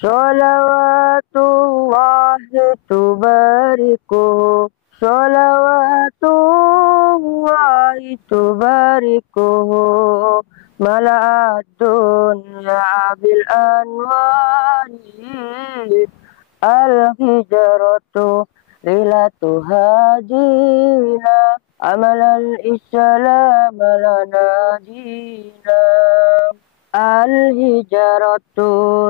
Sholawatullahi tubarikuhu. Sholawatullahi tubarikuhu. Mala'ad dunya bil anwari. Al-hijratu lilatu hadina. Amalal islam lana dina. Al-hijratu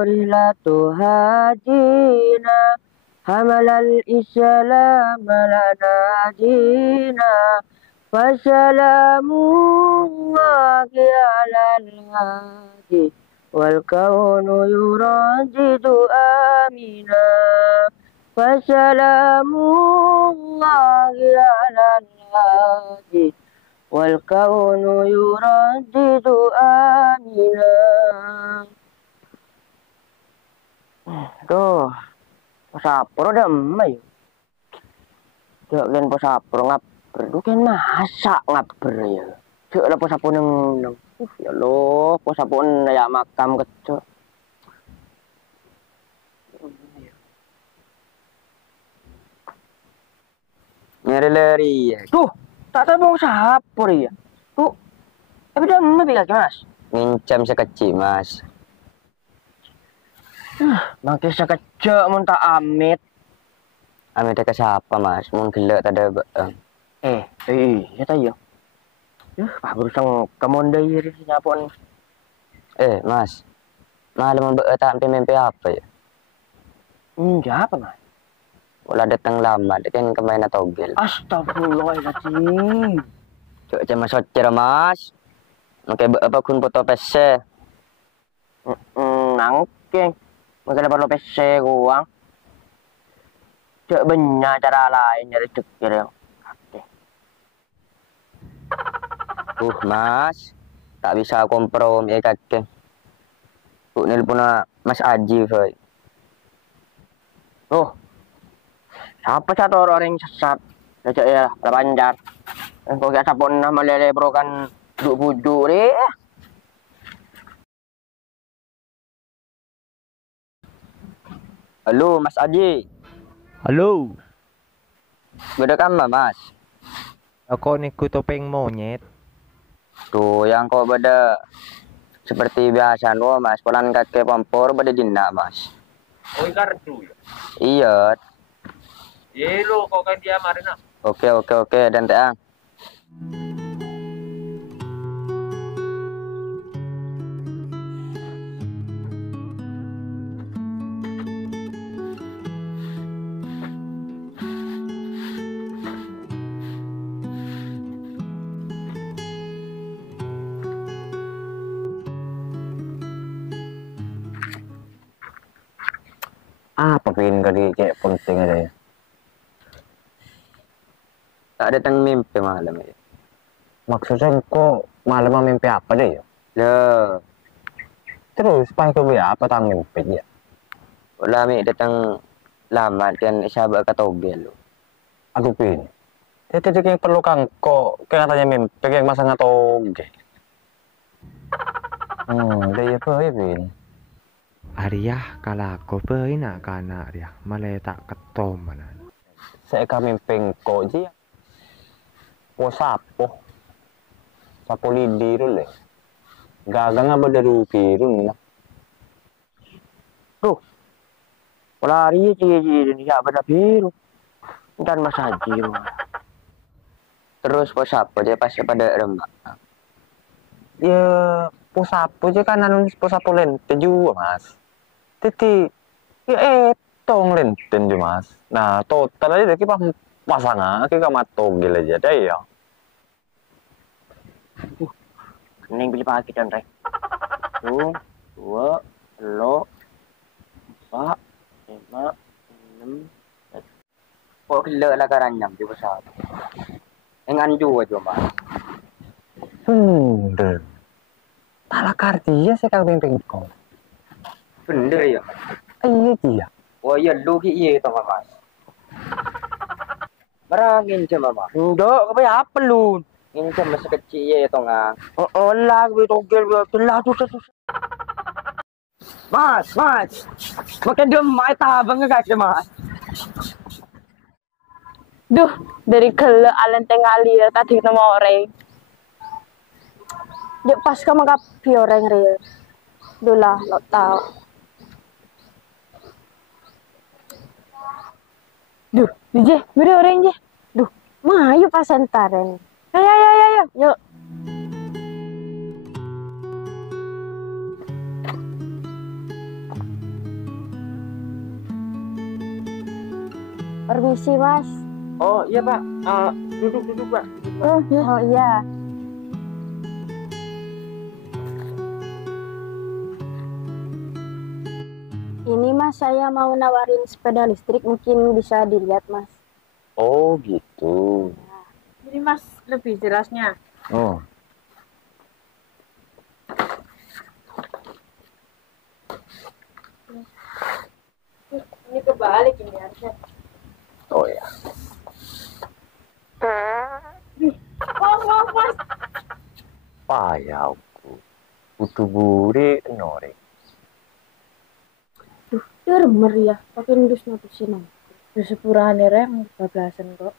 lilatu hadina. Hamalal islam lana dina. Wassalamullahi alal hadi. Wal kaunu yurajidu amina. Wassalamullahi alal hadi. Wal kaunu yurajidu amina. Tuh, pasapro damai. Cek len pasapro ngaper, tuh kan masak ngaper ya. Cek lah pasapro neng. Ya Allah, pasapro ya makam kecil. Nyari lari ya. Tuh, tak tahu mau sapor ya. Tuh, tapi dah bilang mas. Ngincam sekecil mas. Makin sekecil mun tak amit. Amit ke siapa mas? Mun gelek tak ada beeng. Ya tahu ya. Pak berusaha kemonde iri nyapon. Mas. Malam beeng tak mimpi apa ya? Apa mas? Ulah datang lama, dia kan kemain togel. Astagfirullahaladzim. Cok cuma socer mas. Oke apa kun foto PC. Nangkeng. Mungkin foto PC uang. Cok banyak cara lain dari cekir ya. Mas. Tak bisa kompromi kakek. Bu nelpon Mas Aji, boy. Siapa satu orang yang sesat? Cek ya, panjar. Kau gak sapon nama lele bro kan duduk deh. Halo, Mas Aji. Halo, Beda kan mas? aku niku topeng monyet. Tuh, yang kau beda seperti biasa lo mas. Pulang kakek pampor beda dina mas. Oh, kartu ya? Iya. Lo kau kan dia marina. Oke, dan teang. Apa pin kali kayak penting ada ya? Tak datang mimpi malam ya. Maksudnya kok malam mimpi apa deh ya? Loh, Terus pas kau apa tang mimpi ya? ulah mi datang lama dan sahabat katogel lo. Aduh pin. Itu yang perlu kang kok katanya mimpi yang masa ngatoge. Dia apa ya pin? Arya kala ko pei nak kana dia maleta ketom mana. Saya kami pengko aja. Sapo. Sapo lidi dulu. Gagang apa dari pirun na. Tuh, pelari ini ya pada biru dan Mas Haji. Terus pos apa dia pasti pada remak. Ya sapo aja kan anu sapo lente juga mas. Titi ya tong lenten juga mas. Nah total aja kita pasangan kita matogel aja deh ya. Ini beli pagi dan rek. Tuh, 2, lo, 4, 5, 6. Kok gila lah karanyam di pesawat. Engan juga cuma. Bener. Tala kardia saya kang pengko. Bener ya. Iya dia. Oh iya lu iya itu mas. Merangin cuma mas. Enggak, apa lu? Ini cuma sekecil ya itu nggak. Oh lah, gue togel gue telah tuh. Mas. Makin demai tabang guys mas. Duh, dari gele alen tengah liat tadi ketemu orang. Dia pas kamu kapi orang real. Duh lah, lo tau. Duh, je, beri orang je. Duh, mah ayo pas antaren. Ayo. Yuk. Permisi mas. Oh iya Pak, duduk Pak. Oh iya. Ini mas, saya mau nawarin sepeda listrik, mungkin bisa dilihat mas. Oh gitu. Jadi mas, lebih jelasnya. Oh. Ini kebalik ini harusnya. Oh ya. Oh mas. Payahku. Butuh buri tenore. Duh, dermer ya, pakai nudus nudusin aku. Duh, sepurane rem, bablasan kok.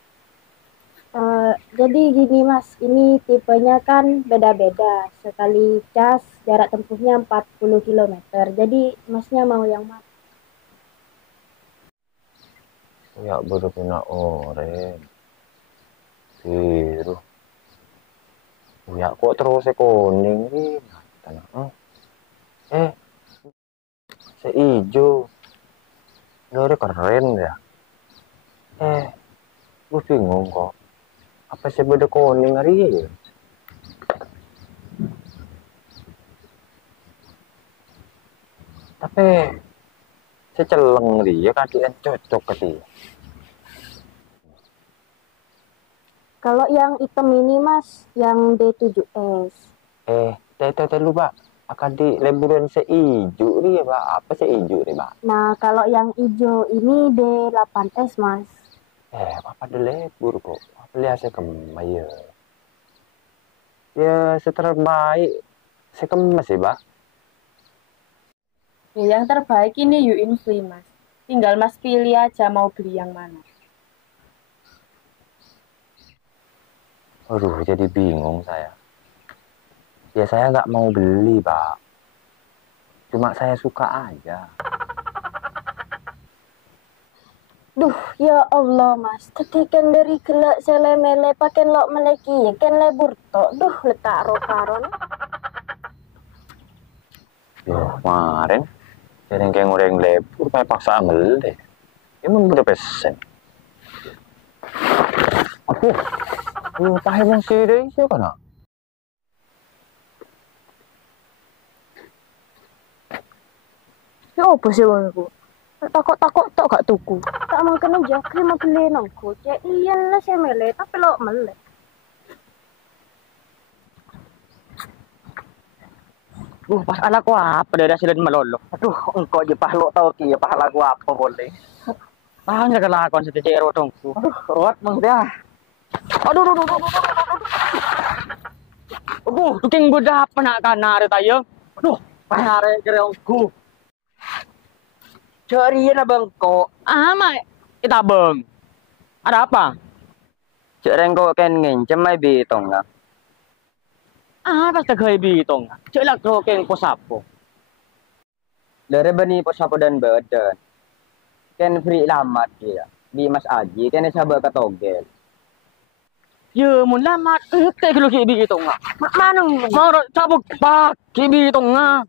Jadi gini mas, ini tipenya kan beda-beda. Sekali cas jarak tempuhnya 40 km. Jadi masnya mau yang mana? Ya baru kena oren. Biru. Ya kok terus kuning nih. Seijo. Ini keren ya. Gue bingung kok. Apa sih beda kuning hari ya? Tapi seceleng dia kadian cocok ke dia. Kalau yang hitam ini mas, yang D7S. Tete lupa. Akan di liburan seijo nih Pak. Apa seijo nih Pak? Nah, kalau yang hijau ini D8S mas. Apa di libur kok? Apa lihat saya kemaya? Ya, seterbaik. Saya kemas sih Pak. Ya, yang terbaik ini U-Infree mas. Tinggal mas pilih aja mau beli yang mana. Aduh, jadi bingung saya. Ya saya nggak mau beli Pak. Cuma saya suka aja. Duh, ya Allah mas. Tetikan dari gelak selemele pakai lok meleki ya kan lebur tok. Duh, letak rokaron. Ya kemarin saya kayak ngoreng lebur kayak paksa amel deh. Emang udah pesen. Lu paham yang sih deh siapa nak? Ya apa sih aku? Takut tok gak tuku. Tak makan aja krim beli nongko. Ya iya lah saya mele tapi lo mele. Pas anak ko apa dari sila malolo. Aduh, engkau je pahlo tau ki pas lagu apa boleh. Tanya kelakon sa tecero tongku. Aduh, ruwat mang dia. Aduh. Aduh, tuking budak pa na kanare tayo. Aduh, panare gerengku. Cerian na bang ko. Kita bang. Ada apa? Cereng ko ken ngincem may bitong na. Basta kayo bitong na. Cek ko ken posapo. Dari bani posapo dan badan. Ken free lamat dia. Di Mas Aji, ken sabar katogel. Ya, mun lamat. Ente kalau kibi itong nga. Manang mau cabuk pak kibi itong nga.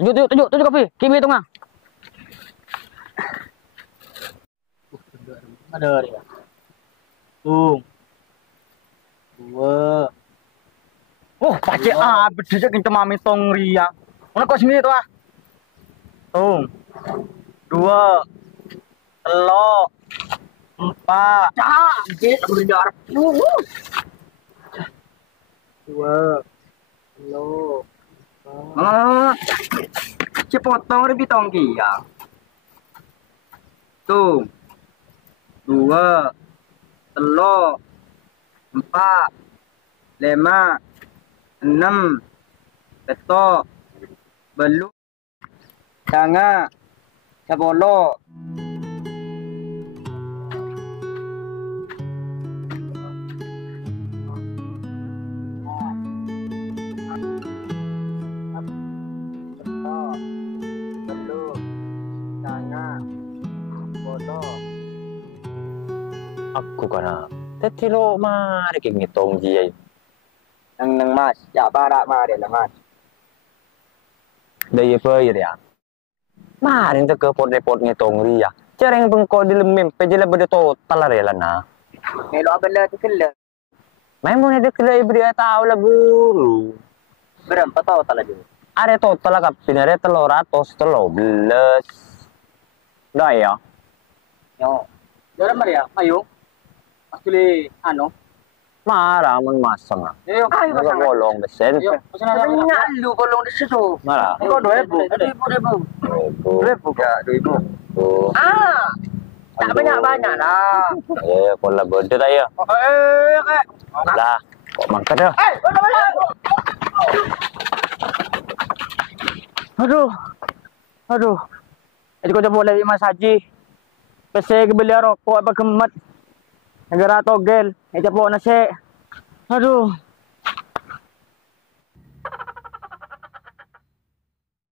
Tunjuk kape. Kibi itong nga. Ada ya. Dua. Oh, pakai bedanya kita mami tong ria. Mana kau sini tuh ah? Dua. Telok. Empat. Canggih, berjar. Dua. Telok. Cepotong lebih tongki ya. Tuh. Dua. Telok. Empat. Lima. 6 betok belum Tanga. Sabolo. Aku kana. Teti lo mari king ngitong jiyay. Nang mas. Ya para mari lah mas. Daya pa ya. Mari te ke pot ngitong ria. Cereng bengko di lemim pejela bede total rela na. Melo abala tu kela. Mai mo ne de kele ibri tahu lah guru. Berapa tahu tak lagi? Are total ka pinare 313. Daya. Yo. Dalam mana ya? Ayo. Asli ano? Mara mun masang. Ayo. Ayo Nggak bolong besen. Yo. Sebenarnya lu bolong di situ. Mara. Kau 2.000. 2.000 ya 2.000. Oh. Ah. Tak banyak-banyak lah. Kau lah berde tak ya? Lah, kok mangkat dah? Aduh. Jadi kau jemput lagi Mas Haji. Pese ke beli rokok apa kemet. Negara togel. Ejak bawa nasi. Aduh.